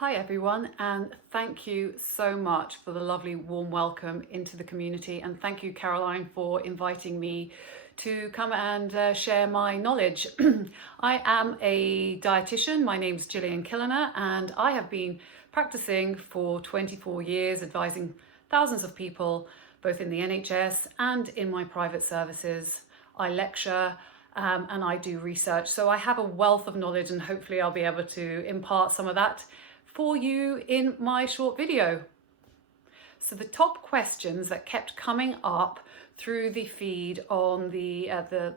Hi everyone, and thank you so much for the lovely warm welcome into the community, and thank you Caroline for inviting me to come and share my knowledge. I am a dietitian. My name's Gillian Killiner and I have been practicing for 24 years, advising thousands of people both in the NHS and in my private services. I lecture and I do research, so I have a wealth of knowledge, and hopefully I'll be able to impart some of that for you in my short video. So the top questions that kept coming up through the feed on the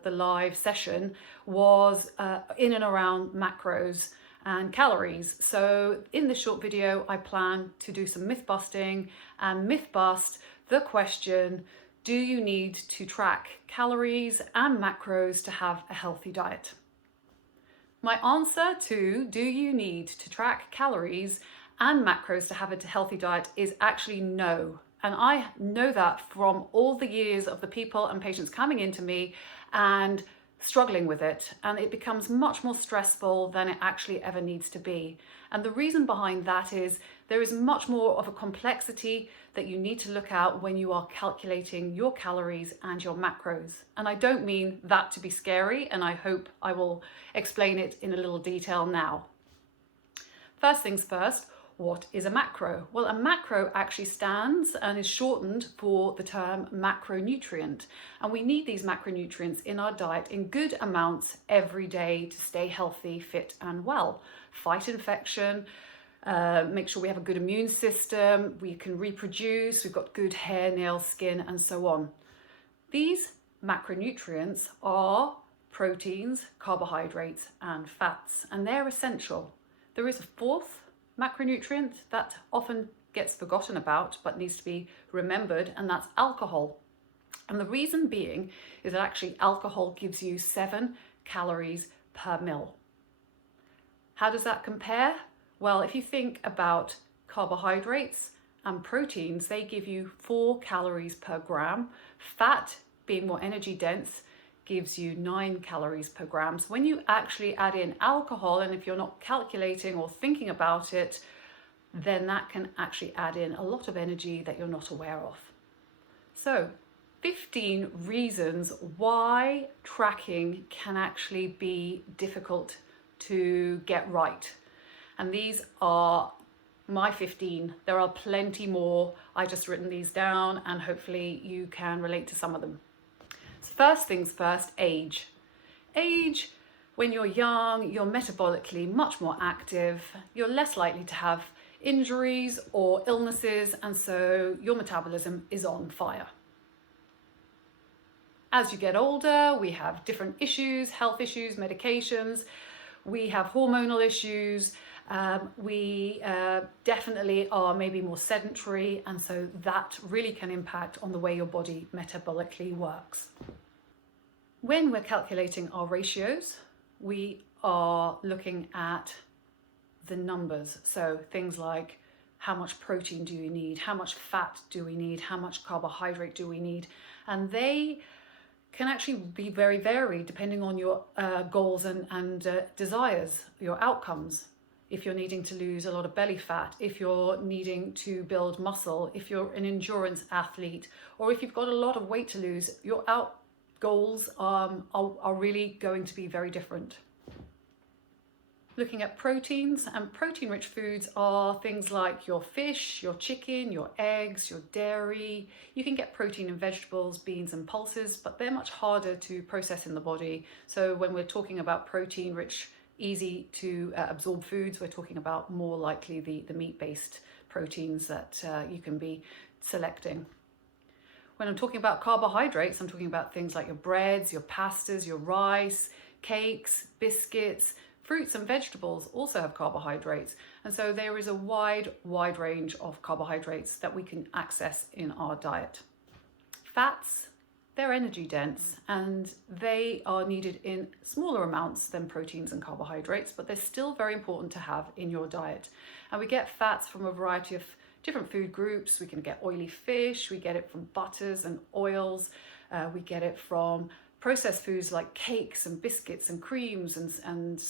live session was in and around macros and calories. So in this short video, I plan to do some myth busting and myth bust the question, do you need to track calories and macros to have a healthy diet? My answer to do you need to track calories and macros to have a healthy diet is actually no. And I know that from all the years of the people and patients coming into me and struggling with it, and it becomes much more stressful than it actually ever needs to be. And the reason behind that is there is much more of a complexity that you need to look at when you are calculating your calories and your macros. And I don't mean that to be scary, and I hope I will explain it in a little detail now. First things first, what is a macro? Well, a macro actually stands and is shortened for the term macronutrient. And we need these macronutrients in our diet in good amounts every day to stay healthy, fit and well. Fight infection, make sure we have a good immune system, we can reproduce, we've got good hair, nails, skin and so on. These macronutrients are proteins, carbohydrates and fats, and they're essential. There is a fourth macronutrient that often gets forgotten about but needs to be remembered, and that's alcohol. And the reason being is that actually alcohol gives you 7 calories per mil. How does that compare? Well, if you think about carbohydrates and proteins, they give you 4 calories per gram. Fat, being more energy dense, gives you 9 calories per gram. So when you actually add in alcohol, and if you're not calculating or thinking about it, then that can actually add in a lot of energy that you're not aware of. So 15 reasons why tracking can actually be difficult to get right. And these are my 15. There are plenty more. I just written these down and hopefully you can relate to some of them. So first things first, age. Age, when you're young, you're metabolically much more active, you're less likely to have injuries or illnesses, and so your metabolism is on fire. As you get older, we have different issues, health issues, medications, we have hormonal issues, we definitely are maybe more sedentary, and so that really can impact on the way your body metabolically works. When we're calculating our ratios, we are looking at the numbers. So things like how much protein do you need, how much fat do we need, how much carbohydrate do we need, and they can actually be very varied depending on your goals and desires, your outcomes. If you're needing to lose a lot of belly fat, if you're needing to build muscle, if you're an endurance athlete, or if you've got a lot of weight to lose, your goals are really going to be very different. Looking at proteins, and protein-rich foods are things like your fish, your chicken, your eggs, your dairy. You can get protein in vegetables, beans and pulses, but they're much harder to process in the body. So when we're talking about protein-rich, easy to absorb foods, we're talking about more likely the meat-based proteins that you can be selecting. When I'm talking about carbohydrates, I'm talking about things like your breads, your pastas, your rice, cakes, biscuits. Fruits and vegetables also have carbohydrates, and so there is a wide range of carbohydrates that we can access in our diet. Fats, they're energy dense and they are needed in smaller amounts than proteins and carbohydrates, but they're still very important to have in your diet. And we get fats from a variety of different food groups. We can get oily fish, we get it from butters and oils, we get it from processed foods like cakes and biscuits and creams and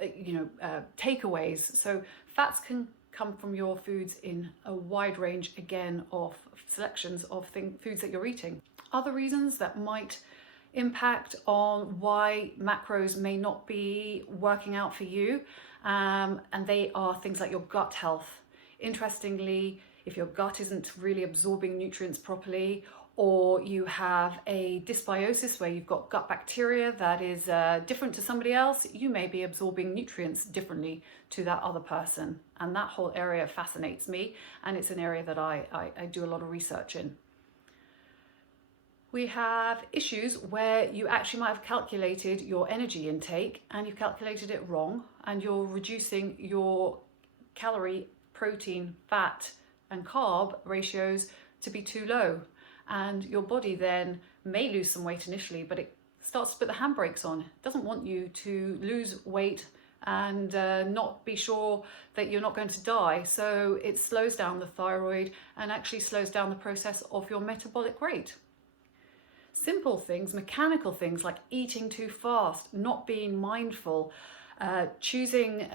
takeaways. So fats can come from your foods in a wide range, again, of selections of foods that you're eating. Other reasons that might impact on why macros may not be working out for you, and they are things like your gut health. Interestingly, if your gut isn't really absorbing nutrients properly, or you have a dysbiosis where you've got gut bacteria that is different to somebody else, you may be absorbing nutrients differently to that other person. And that whole area fascinates me, and it's an area that I do a lot of research in. We have issues where you actually might have calculated your energy intake and you've calculated it wrong, and you're reducing your calorie, protein, fat and carb ratios to be too low. And your body then may lose some weight initially, but it starts to put the handbrakes on. It doesn't want you to lose weight and not be sure that you're not going to die. So it slows down the thyroid and actually slows down the process of your metabolic rate. Simple things, mechanical things like eating too fast, not being mindful, choosing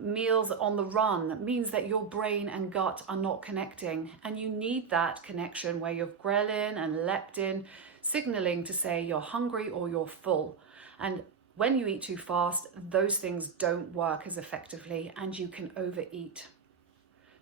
meals on the run means that your brain and gut are not connecting, and you need that connection where you're ghrelin and leptin signaling to say you're hungry or you're full. And when you eat too fast, those things don't work as effectively and you can overeat.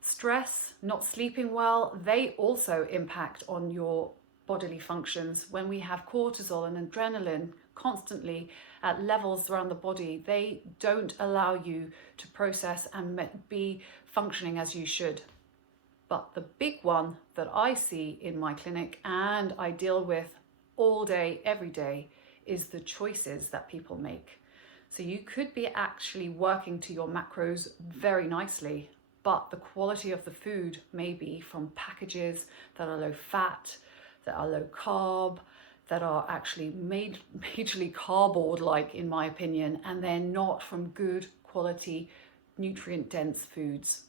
Stress, not sleeping well, they also impact on your bodily functions. When we have cortisol and adrenaline constantly at levels around the body, they don't allow you to process and be functioning as you should. But the big one that I see in my clinic and I deal with all day, every day, is the choices that people make. So you could be actually working to your macros very nicely, but the quality of the food may be from packages that are low fat, that are low carb, that are actually majorly cardboard-like in my opinion, and they're not from good quality nutrient-dense foods.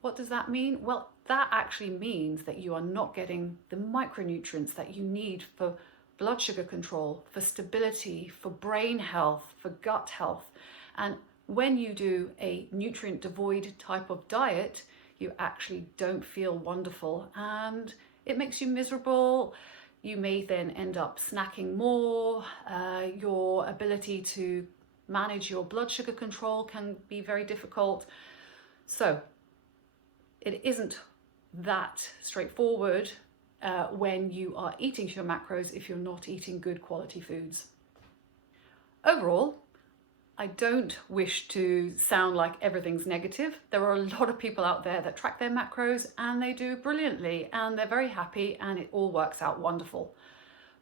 What does that mean? Well, that actually means that you are not getting the micronutrients that you need for blood sugar control, for stability, for brain health, for gut health. And when you do a nutrient devoid type of diet, you actually don't feel wonderful and it makes you miserable. You may then end up snacking more. Your ability to manage your blood sugar control can be very difficult. So it isn't that straightforward when you are eating your macros if you're not eating good quality foods. Overall, I don't wish to sound like everything's negative. There are a lot of people out there that track their macros and they do brilliantly and they're very happy and it all works out wonderful.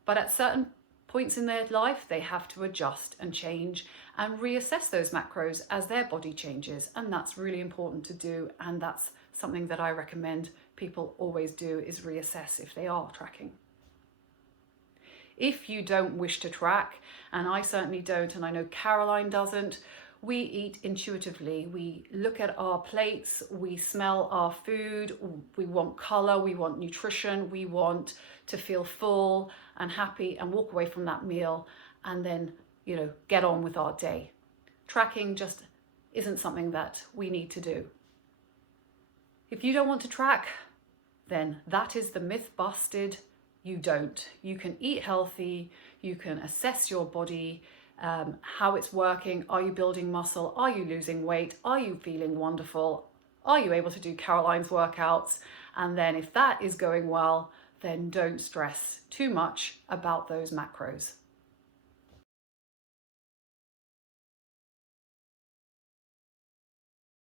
But at certain points in their life, they have to adjust and change and reassess those macros as their body changes. And that's really important to do. And that's something that I recommend people always do, is reassess if they are tracking. If you don't wish to track, and I certainly don't, and I know Caroline doesn't, we eat intuitively. We look at our plates, we smell our food, we want color, we want nutrition, we want to feel full and happy and walk away from that meal and then, get on with our day. Tracking just isn't something that we need to do. If you don't want to track, then that is the myth busted. You don't. You can eat healthy, you can assess your body, how it's working. Are you building muscle? Are you losing weight? Are you feeling wonderful? Are you able to do Caroline's workouts? And then if that is going well, then don't stress too much about those macros.